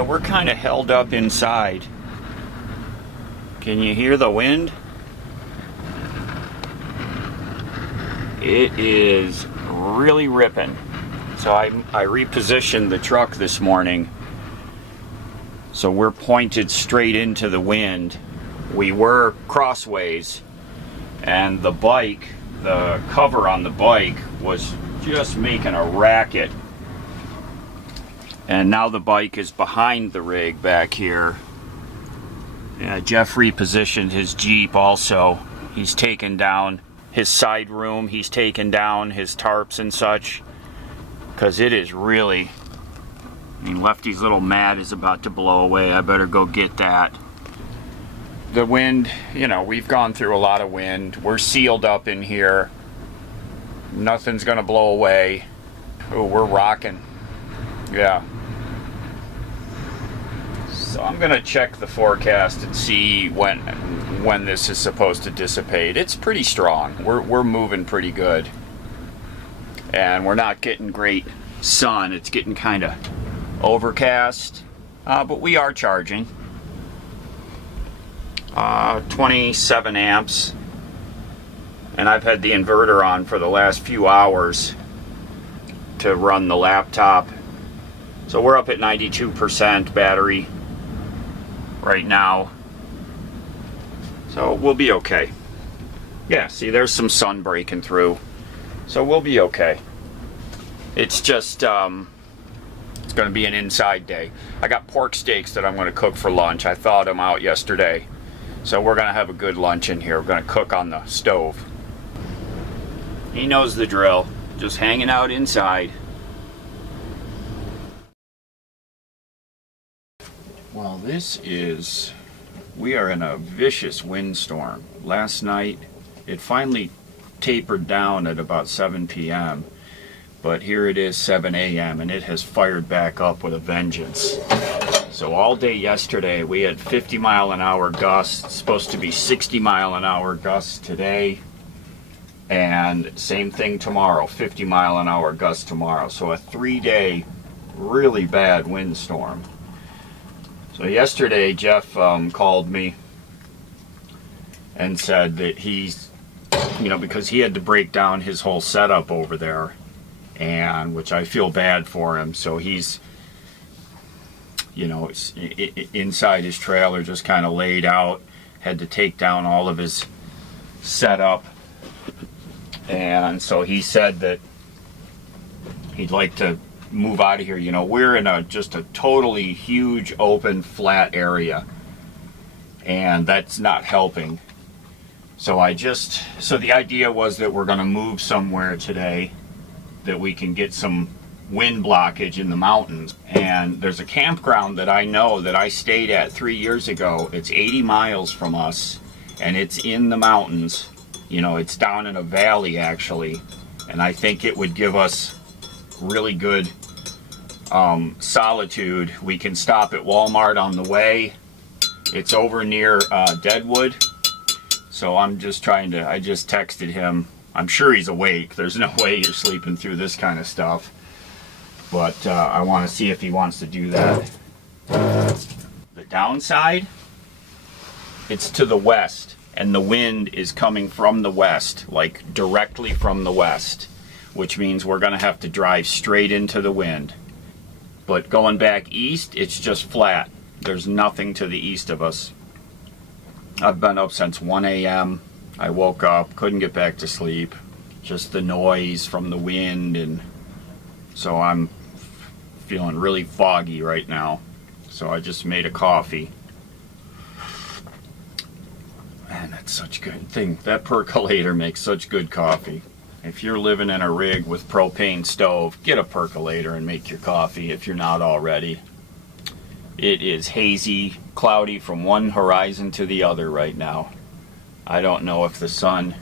Yeah, we're kind of held up inside. Can you hear the wind? It is really ripping. So I repositioned the truck this morning so we're pointed straight into the wind. We were crossways, and the bike, the cover on the bike was just making a racket. And now the bike is behind the rig back here. Yeah, Jeff repositioned his Jeep also. He's taken down his side room, he's taken down his tarps and such, because it is really, I mean, Lefty's little mat is about to blow away. I better go get that. The wind, you know, we've gone through a lot of wind. We're sealed up in here. Nothing's gonna blow away. Oh, we're rocking. Yeah. So I'm gonna check the forecast and see when this is supposed to dissipate. It's pretty strong. We're moving pretty good. And we're not getting great sun. It's getting kind of overcast, but we are charging 27 amps, and I've had the inverter on for the last few hours to run the laptop, so we're up at 92% battery right now, so we'll be okay. Yeah, see, there's some sun breaking through, so we'll be okay. It's just it's going to be an inside day. I got pork steaks that I'm going to cook for lunch. I thawed them out yesterday. So we're going to have a good lunch in here. We're going to cook on the stove. He knows the drill. Just hanging out inside. Well, we are in a vicious windstorm. Last night, it finally tapered down at about 7 p.m. But here it is 7 a.m. and it has fired back up with a vengeance. So all day yesterday we had 50 mile an hour gusts. It's supposed to be 60 mile an hour gusts today. And same thing tomorrow, 50 mile an hour gusts tomorrow. So a 3-day really bad windstorm. So yesterday Jeff called me and said that he's, you know, because he had to break down his whole setup over there. And which I feel bad for him, so he's, you know, inside his trailer just kind of laid out, had to take down all of his setup, and so he said that he'd like to move out of here. You know, we're in just a totally huge open flat area, and that's not helping. So the idea was that we're going to move somewhere today that we can get some wind blockage in the mountains. And there's a campground that I know that I stayed at 3 years ago. It's 80 miles from us, and it's in the mountains. You know, it's down in a valley actually, and I think it would give us really good solitude. We can stop at Walmart on the way. It's over near Deadwood. So I just texted him. I'm sure he's awake. There's no way you're sleeping through this kind of stuff. But I want to see if he wants to do that. The downside, it's to the west, and the wind is coming from the west, like directly from the west, which means we're going to have to drive straight into the wind. But going back east, it's just flat. There's nothing to the east of us. I've been up since 1 a.m. I woke up, couldn't get back to sleep, just the noise from the wind, and so I'm feeling really foggy right now. So I just made a coffee. Man, that's such a good thing. That percolator makes such good coffee. If you're living in a rig with propane stove, get a percolator and make your coffee if you're not already. It is hazy, cloudy from one horizon to the other right now. I don't know if the sun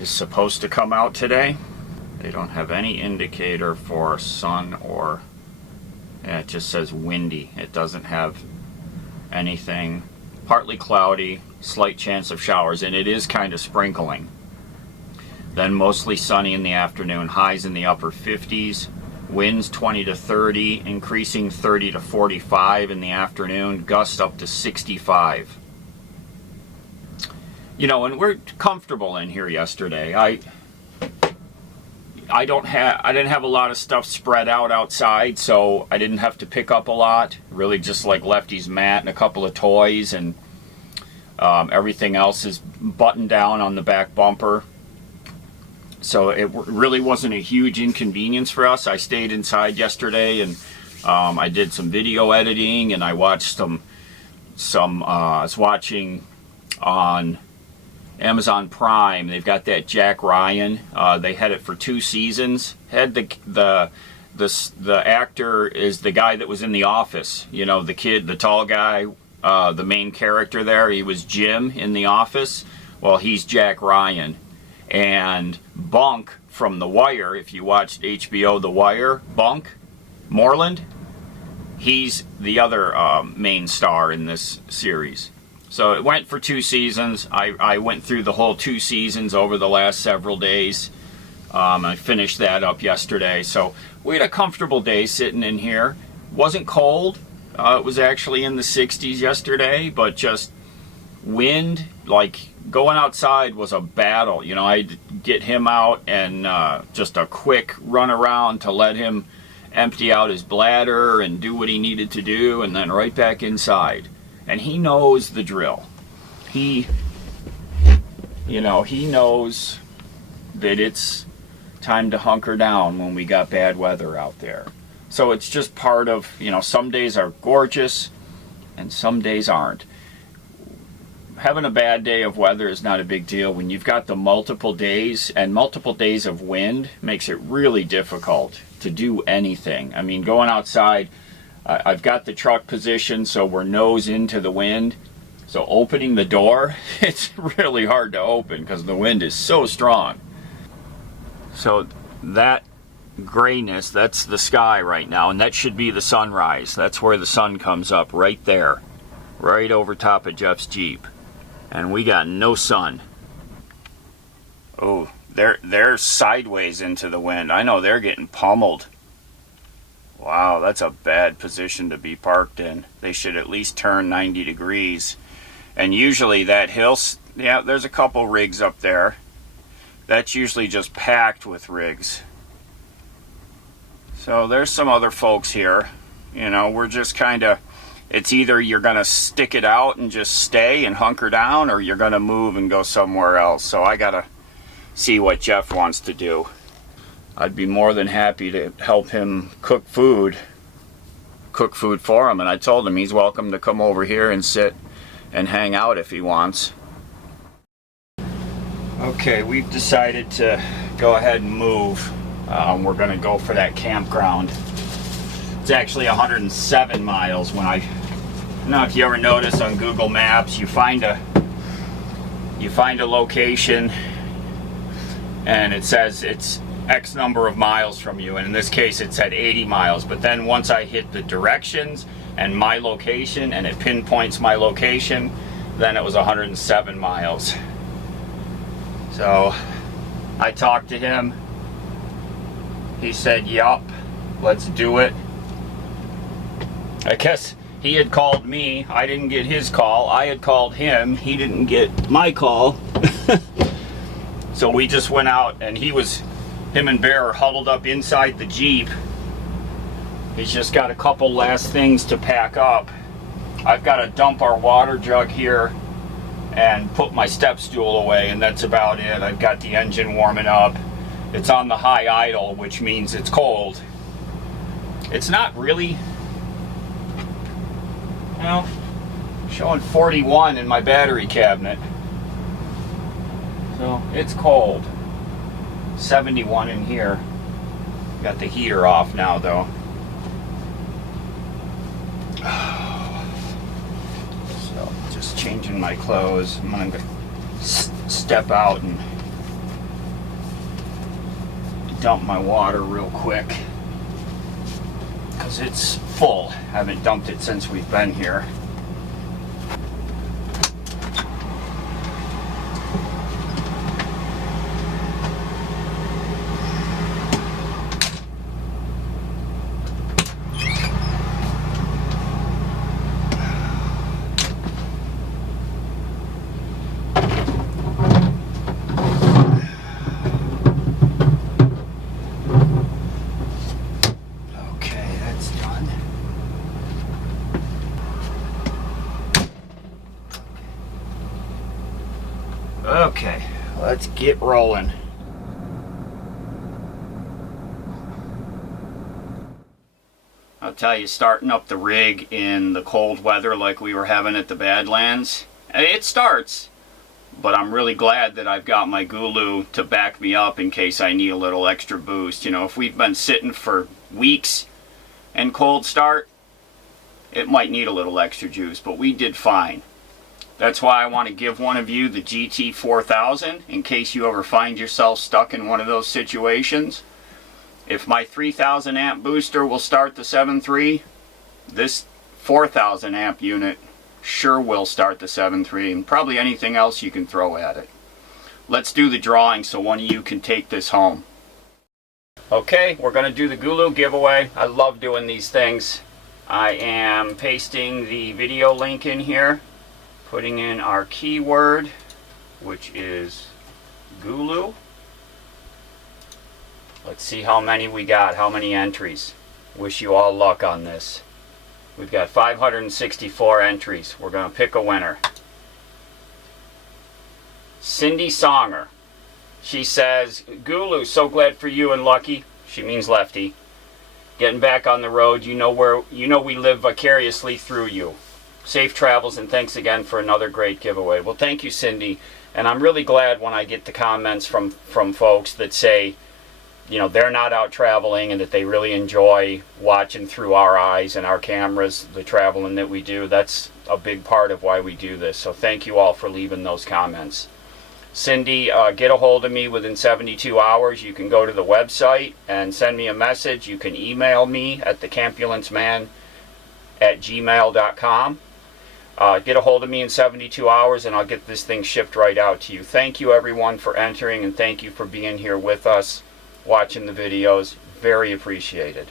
is supposed to come out today. They don't have any indicator for sun or, it just says windy. It doesn't have anything. Partly cloudy, slight chance of showers, and it is kind of sprinkling. Then mostly sunny in the afternoon, highs in the upper 50s Winds 20 to 30, increasing 30 to 45 in the afternoon, gusts up to 65. You know, and we're comfortable in here yesterday. I didn't have a lot of stuff spread out outside, so I didn't have to pick up a lot. Really just like Lefty's mat and a couple of toys, and everything else is buttoned down on the back bumper. So it really wasn't a huge inconvenience for us. I stayed inside yesterday, and I did some video editing, and I watched I was watching on Amazon Prime. They've got that Jack Ryan. They had it for 2 seasons. Had the actor is the guy that was in The Office. You know, the kid, the tall guy, the main character there. He was Jim in The Office. Well, he's Jack Ryan. And Bunk from The Wire, if you watched HBO The Wire, Bunk Moreland, he's the other main star in this series. So it went for 2 seasons. I went through the whole 2 seasons over the last several days. I finished that up yesterday. So we had a comfortable day sitting in here. Wasn't cold. It was actually in the 60s yesterday, but just wind, like going outside was a battle. You know, I'd get him out and just a quick run around to let him empty out his bladder and do what he needed to do, and then right back inside. And he knows the drill. He knows that it's time to hunker down when we got bad weather out there. So it's just part of, some days are gorgeous and some days aren't. Having a bad day of weather is not a big deal. When you've got the multiple days of wind, makes it really difficult to do anything. I mean, going outside, I've got the truck positioned so we're nose into the wind. So opening the door, it's really hard to open because the wind is so strong. So that grayness, that's the sky right now, and that should be the sunrise. That's where the sun comes up, right there, right over top of Jeff's Jeep. And we got no sun. Oh, they're sideways into the wind. I know they're getting pummeled. Wow, that's a bad position to be parked in. They should at least turn 90 degrees. And usually that hill, yeah, there's a couple rigs up there. That's usually just packed with rigs. So there's some other folks here. We're just kind of, it's either you're going to stick it out and just stay and hunker down, or you're going to move and go somewhere else. So I got to see what Jeff wants to do. I'd be more than happy to help him cook food for him. And I told him he's welcome to come over here and sit and hang out if he wants. Okay, we've decided to go ahead and move. We're going to go for that campground. It's actually 107 miles. When I don't know if you ever notice on Google Maps, you find a location and it says it's X number of miles from you, and in this case it said 80 miles. But then once I hit the directions and my location, and it pinpoints my location, then it was 107 miles. So I talked to him. He said, yup, let's do it. I guess he had called me. I didn't get his call. I had called him. He didn't get my call. So we just went out, and him and Bear are huddled up inside the Jeep. He's just got a couple last things to pack up. I've got to dump our water jug here and put my step stool away, and that's about it. I've got the engine warming up. It's on the high idle, which means it's cold. It's not really, showing 41 in my battery cabinet. So it's cold. 71 in here. Got the heater off now though. So just changing my clothes. I'm going to step out and dump my water real quick because it's full. Haven't dumped it since we've been here. get rolling. I'll tell you, starting up the rig in the cold weather like we were having at the Badlands, it starts, but I'm really glad that I've got my Gulu to back me up in case I need a little extra boost. You know, if we've been sitting for weeks and cold start, it might need a little extra juice, but we did fine. That's why I want to give one of you the GT4000 in case you ever find yourself stuck in one of those situations. If my 3000 amp booster will start the 7.3, this 4000 amp unit sure will start the 7.3, and probably anything else you can throw at it. Let's do the drawing so one of you can take this home. Okay, we're going to do the Gulu giveaway. I love doing these things. I am pasting the video link in here, putting in our keyword, which is Gulu. Let's see how many we got, how many entries. Wish you all luck on this. We've got 564 entries. We're going to pick a winner. Cindy Songer. She says, Gulu, so glad for you and Lucky. She means Lefty. Getting back on the road, you know we live vicariously through you. Safe travels, and thanks again for another great giveaway. Well, thank you, Cindy. And I'm really glad when I get the comments from folks that say, you know, they're not out traveling and that they really enjoy watching through our eyes and our cameras, the traveling that we do. That's a big part of why we do this. So thank you all for leaving those comments. Cindy, get a hold of me within 72 hours. You can go to the website and send me a message. You can email me at thecampulancman@gmail.com. Get a hold of me in 72 hours and I'll get this thing shipped right out to you. Thank you everyone for entering, and thank you for being here with us, watching the videos. Very appreciated.